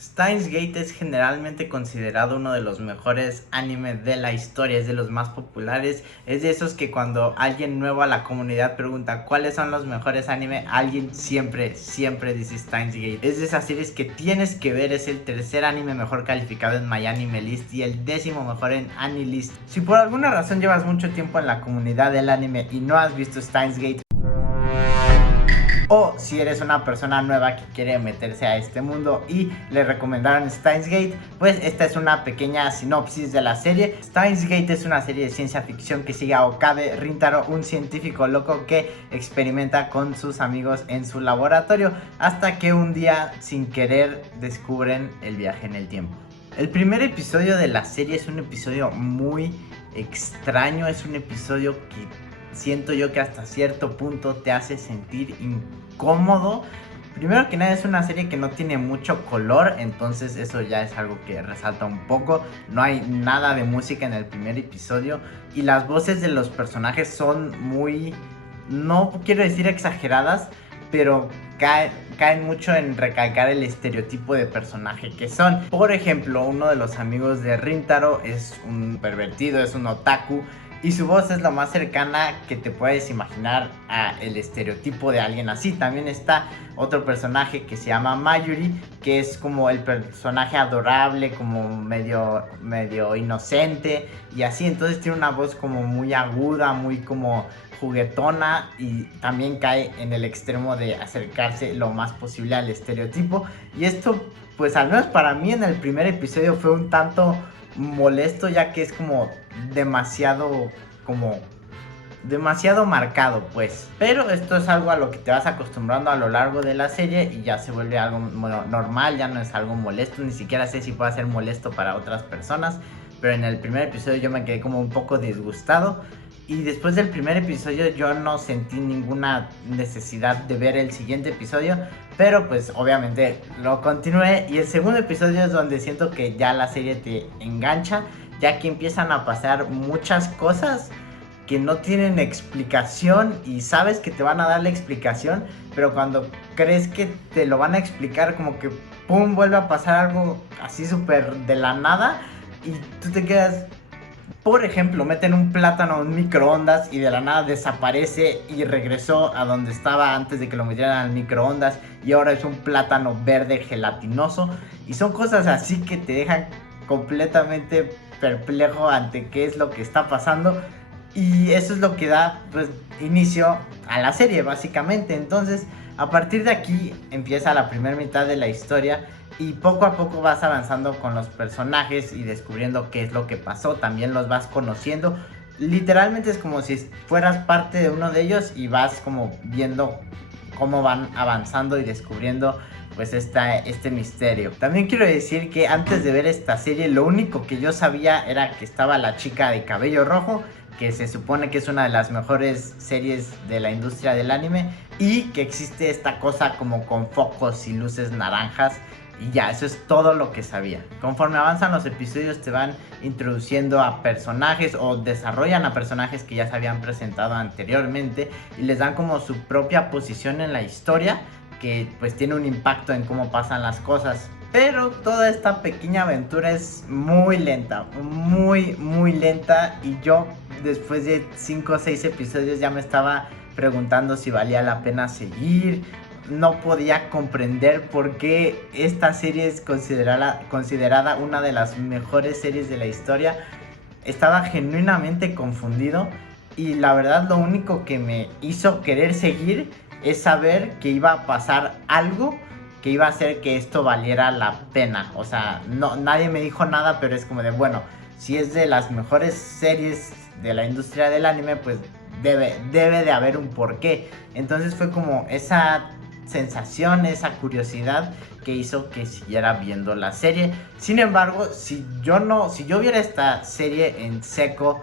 Steins Gate es generalmente considerado uno de los mejores animes de la historia, es de los más populares, es de esos que cuando alguien nuevo a la comunidad pregunta cuáles son los mejores anime, alguien siempre dice Steins Gate. Es de esas series que tienes que ver, es el tercer anime mejor calificado en MyAnimeList y el 10º mejor en AniList. Si por alguna razón llevas mucho tiempo en la comunidad del anime y no has visto Steins Gate, o si eres una persona nueva que quiere meterse a este mundo y le recomendaron Steins Gate, pues esta es una pequeña sinopsis de la serie. Steins Gate es una serie de ciencia ficción que sigue a Okabe Rintaro, un científico loco que experimenta con sus amigos en su laboratorio, hasta que un día, sin querer, descubren el viaje en el tiempo. El primer episodio de la serie es un episodio muy extraño, es un episodio que siento yo que hasta cierto punto te hace sentir incómodo. Primero que nada, es una serie que no tiene mucho color, entonces eso ya es algo que resalta un poco. No hay nada de música en el primer episodio y las voces de los personajes son muy, no quiero decir exageradas, pero caen mucho en recalcar el estereotipo de personaje que son. Por ejemplo, uno de los amigos de Rintaro es un pervertido, es un otaku, y su voz es lo más cercana que te puedes imaginar a el estereotipo de alguien así. También está otro personaje que se llama Mayuri, que es como el personaje adorable, como medio inocente y así. Entonces tiene una voz como muy aguda, muy como juguetona, y también cae en el extremo de acercarse lo más posible al estereotipo. Y esto, pues al menos para mí en el primer episodio fue un tanto molesto, ya que es como demasiado marcado, pues. Pero esto es algo a lo que te vas acostumbrando a lo largo de la serie y ya se vuelve algo normal, ya no es algo molesto. Ni siquiera sé si puede ser molesto para otras personas, pero en el primer episodio yo me quedé como un poco disgustado. Y después del primer episodio yo no sentí ninguna necesidad de ver el siguiente episodio, pero pues obviamente lo continué. Y el segundo episodio es donde siento que ya la serie te engancha, ya que empiezan a pasar muchas cosas que no tienen explicación y sabes que te van a dar la explicación, pero cuando crees que te lo van a explicar, como que pum, vuelve a pasar algo así súper de la nada y tú te quedas. Por ejemplo, meten un plátano en un microondas y de la nada desaparece y regresó a donde estaba antes de que lo metieran al microondas, y ahora es un plátano verde gelatinoso. Y son cosas así que te dejan completamente perplejo ante qué es lo que está pasando. Y eso es lo que da, pues, inicio a la serie, básicamente. Entonces, a partir de aquí empieza la primera mitad de la historia y poco a poco vas avanzando con los personajes y descubriendo qué es lo que pasó. También los vas conociendo. Literalmente es como si fueras parte de uno de ellos y vas como viendo cómo van avanzando y descubriendo pues este misterio. También quiero decir que antes de ver esta serie, lo único que yo sabía era que estaba la chica de cabello rojo, que se supone que es una de las mejores series de la industria del anime, y que existe esta cosa como con focos y luces naranjas. Y ya, eso es todo lo que sabía. Conforme avanzan los episodios te van introduciendo a personajes o desarrollan a personajes que ya se habían presentado anteriormente y les dan como su propia posición en la historia, que pues tiene un impacto en cómo pasan las cosas. Pero toda esta pequeña aventura es muy lenta, muy lenta, y yo después de 5 o 6 episodios ya me estaba preguntando si valía la pena seguir. No podía comprender por qué esta serie es considerada una de las mejores series de la historia. Estaba genuinamente confundido y la verdad lo único que me hizo querer seguir es saber que iba a pasar algo que iba a hacer que esto valiera la pena. O sea, nadie me dijo nada, pero es como de, bueno, si es de las mejores series de la industria del anime, pues debe de haber un porqué. Entonces fue como esa sensación, esa curiosidad que hizo que siguiera viendo la serie. Sin embargo, si yo viera esta serie en seco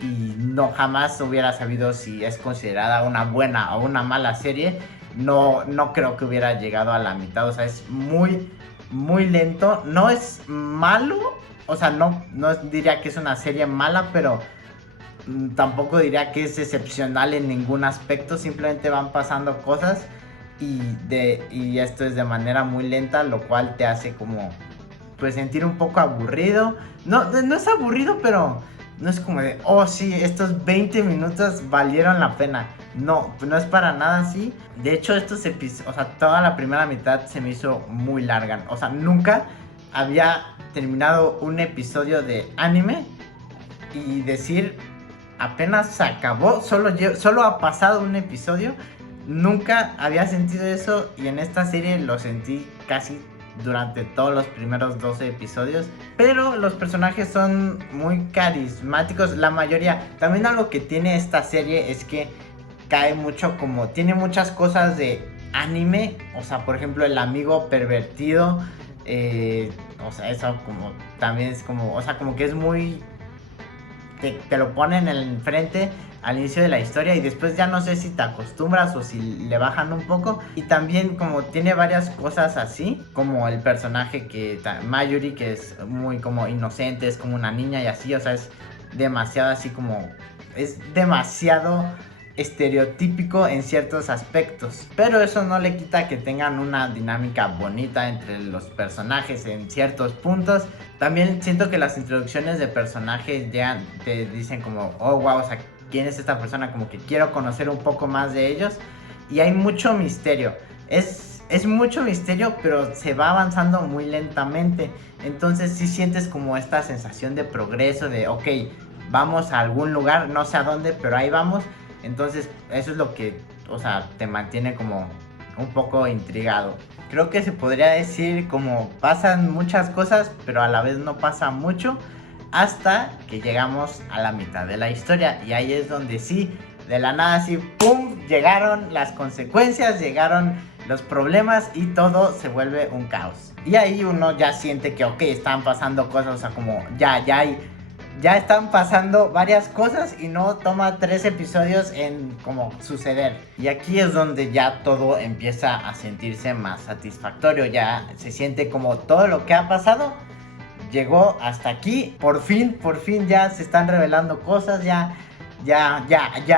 y no jamás hubiera sabido si es considerada una buena o una mala serie, no creo que hubiera llegado a la mitad. O sea, es muy lento. No es malo, o sea, no diría que es una serie mala, pero tampoco diría que es excepcional en ningún aspecto. Simplemente van pasando cosas y esto es de manera muy lenta, lo cual te hace como pues sentir un poco aburrido. No es aburrido, pero no es como de, oh sí, estos 20 minutos valieron la pena. No es para nada así. De hecho, estos episodios, o sea, toda la primera mitad se me hizo muy larga. O sea, nunca había terminado un episodio de anime y decir, apenas se acabó, solo ha pasado un episodio. Nunca había sentido eso y en esta serie lo sentí casi durante todos los primeros 12 episodios. Pero los personajes son muy carismáticos, la mayoría. También algo que tiene esta serie es que cae mucho como... tiene muchas cosas de anime. O sea, por ejemplo, el amigo pervertido. O sea, eso como... también es como... o sea, como que es muy... te lo ponen enfrente al inicio de la historia y después ya no sé si te acostumbras o si le bajan un poco. Y también como tiene varias cosas así, como el personaje que Mayuri, que es muy como inocente, es como una niña y así, o sea, es demasiado así como... es demasiado estereotípico en ciertos aspectos, pero eso no le quita que tengan una dinámica bonita entre los personajes en ciertos puntos. También siento que las introducciones de personajes ya te dicen como, oh wow, o sea, quién es esta persona, como que quiero conocer un poco más de ellos. Y hay mucho misterio, es mucho misterio, pero se va avanzando muy lentamente. Entonces sí sientes como esta sensación de progreso, de ok, vamos a algún lugar, no sé a dónde, pero ahí vamos. Entonces eso es lo que, o sea, te mantiene como un poco intrigado. Creo que se podría decir como pasan muchas cosas, pero a la vez no pasa mucho, hasta que llegamos a la mitad de la historia. Y ahí es donde sí, de la nada así, ¡pum!, llegaron las consecuencias, llegaron los problemas y todo se vuelve un caos. Y ahí uno ya siente que, ok, están pasando cosas, o sea, como ya están pasando varias cosas y no toma 3 episodios en como suceder. Y aquí es donde ya todo empieza a sentirse más satisfactorio. Ya se siente como todo lo que ha pasado llegó hasta aquí. Por fin ya se están revelando cosas. Ya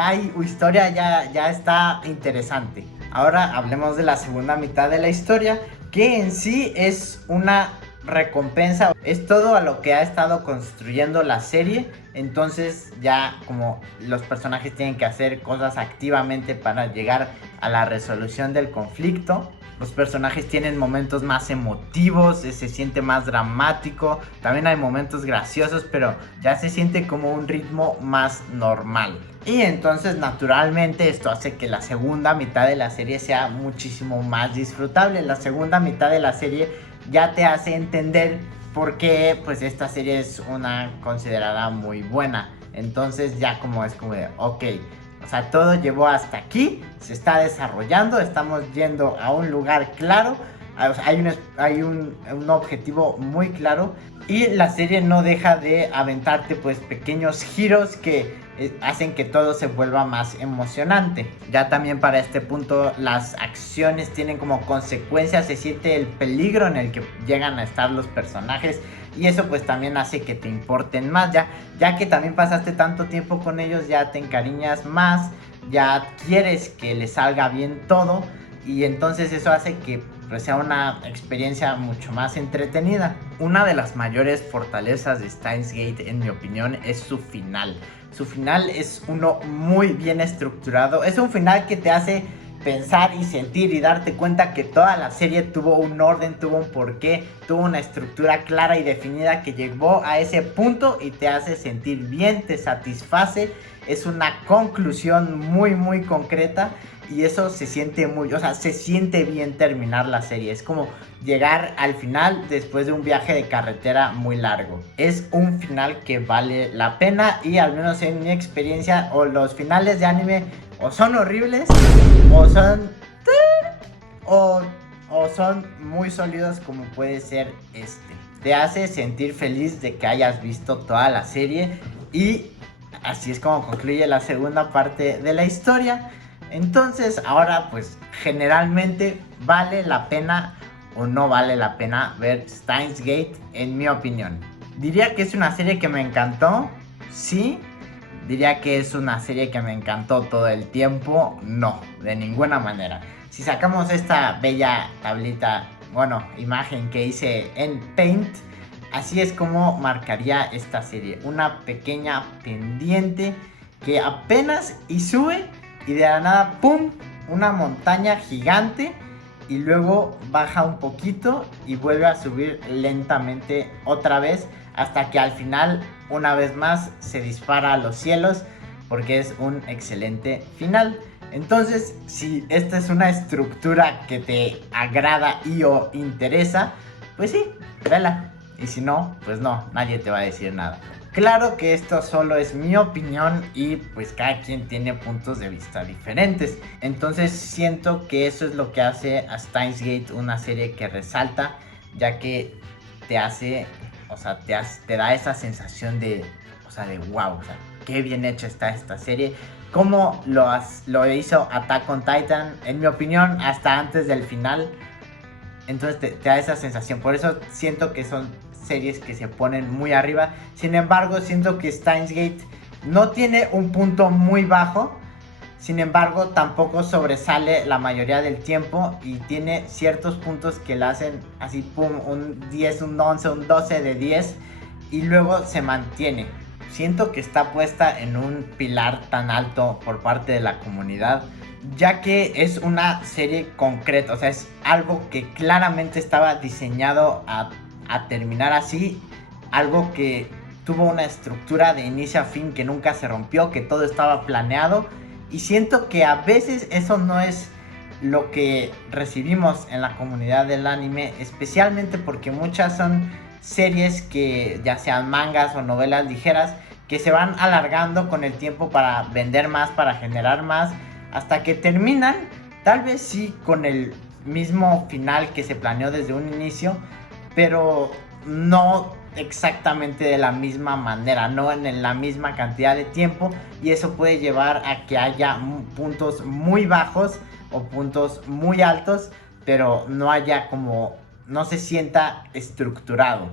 hay historia, ya está interesante. Ahora hablemos de la segunda mitad de la historia, que en sí es una recompensa, es todo a lo que ha estado construyendo la serie. Entonces ya como los personajes tienen que hacer cosas activamente para llegar a la resolución del conflicto. Los personajes tienen momentos más emotivos, se siente más dramático. También hay momentos graciosos, pero ya se siente como un ritmo más normal. Y entonces naturalmente esto hace que la segunda mitad de la serie sea muchísimo más disfrutable. La segunda mitad de la serie ya te hace entender por qué pues esta serie es una considerada muy buena. Entonces ya como es como de ok, o sea, todo llevó hasta aquí, se está desarrollando, estamos yendo a un lugar claro, o sea, hay un objetivo muy claro. Y la serie no deja de aventarte pues pequeños giros que hacen que todo se vuelva más emocionante. Ya también para este punto las acciones tienen como consecuencias, se siente el peligro en el que llegan a estar los personajes. Y eso pues también hace que te importen más, ya que también pasaste tanto tiempo con ellos, ya te encariñas más, ya quieres que les salga bien todo. Y entonces eso hace que pues, sea una experiencia mucho más entretenida. Una de las mayores fortalezas de Steins Gate, en mi opinión, es su final. Su final es uno muy bien estructurado, es un final que te hace pensar y sentir y darte cuenta que toda la serie tuvo un orden, tuvo un porqué, tuvo una estructura clara y definida que llevó a ese punto y te hace sentir bien, te satisface. Es una conclusión muy muy concreta y eso se siente muy, o sea, se siente bien terminar la serie. Es como llegar al final después de un viaje de carretera muy largo. Es un final que vale la pena y al menos en mi experiencia, o los finales de anime o son horribles o son o son muy sólidos, como puede ser este. Te hace sentir feliz de que hayas visto toda la serie y así es como concluye la segunda parte de la historia. Entonces ahora pues generalmente vale la pena o no vale la pena ver Steins Gate, en mi opinión. Diría que es una serie que me encantó, sí. Diría que es una serie que me encantó todo el tiempo, no, de ninguna manera. si sacamos esta bella tablita, bueno, imagen que hice en Paint, así es como marcaría esta serie. Una pequeña pendiente que apenas y sube y de la nada, ¡pum!, una montaña gigante y luego baja un poquito y vuelve a subir lentamente otra vez hasta que al final, una vez más, se dispara a los cielos porque es un excelente final. Entonces, si esta es una estructura que te agrada y o interesa, pues sí, vela. Y si no, pues no, nadie te va a decir nada. Claro que esto solo es mi opinión y pues cada quien tiene puntos de vista diferentes. Entonces siento que eso es lo que hace a Steins Gate una serie que resalta, ya que te hace, o sea, te da esa sensación de, o sea, de wow, o sea, qué bien hecha está esta serie. Como lo hizo Attack on Titan, en mi opinión, hasta antes del final. Entonces te da esa sensación. Por eso siento que son series que se ponen muy arriba. Sin embargo, siento que Steins Gate no tiene un punto muy bajo. Sin embargo, tampoco sobresale la mayoría del tiempo. Y tiene ciertos puntos que la hacen así, pum, un 10, un 11, un 12 de 10. Y luego se mantiene. Siento que está puesta en un pilar tan alto por parte de la comunidad, ya que es una serie concreta, o sea, es algo que claramente estaba diseñado a terminar así, algo que tuvo una estructura de inicio a fin que nunca se rompió, que todo estaba planeado, y siento que a veces eso no es lo que recibimos en la comunidad del anime, especialmente porque muchas son series que ya sean mangas o novelas ligeras que se van alargando con el tiempo para vender más, para generar más, hasta que terminan, tal vez sí con el mismo final que se planeó desde un inicio, pero no exactamente de la misma manera, no en la misma cantidad de tiempo, y eso puede llevar a que haya puntos muy bajos o puntos muy altos, pero no haya como, no se sienta estructurado.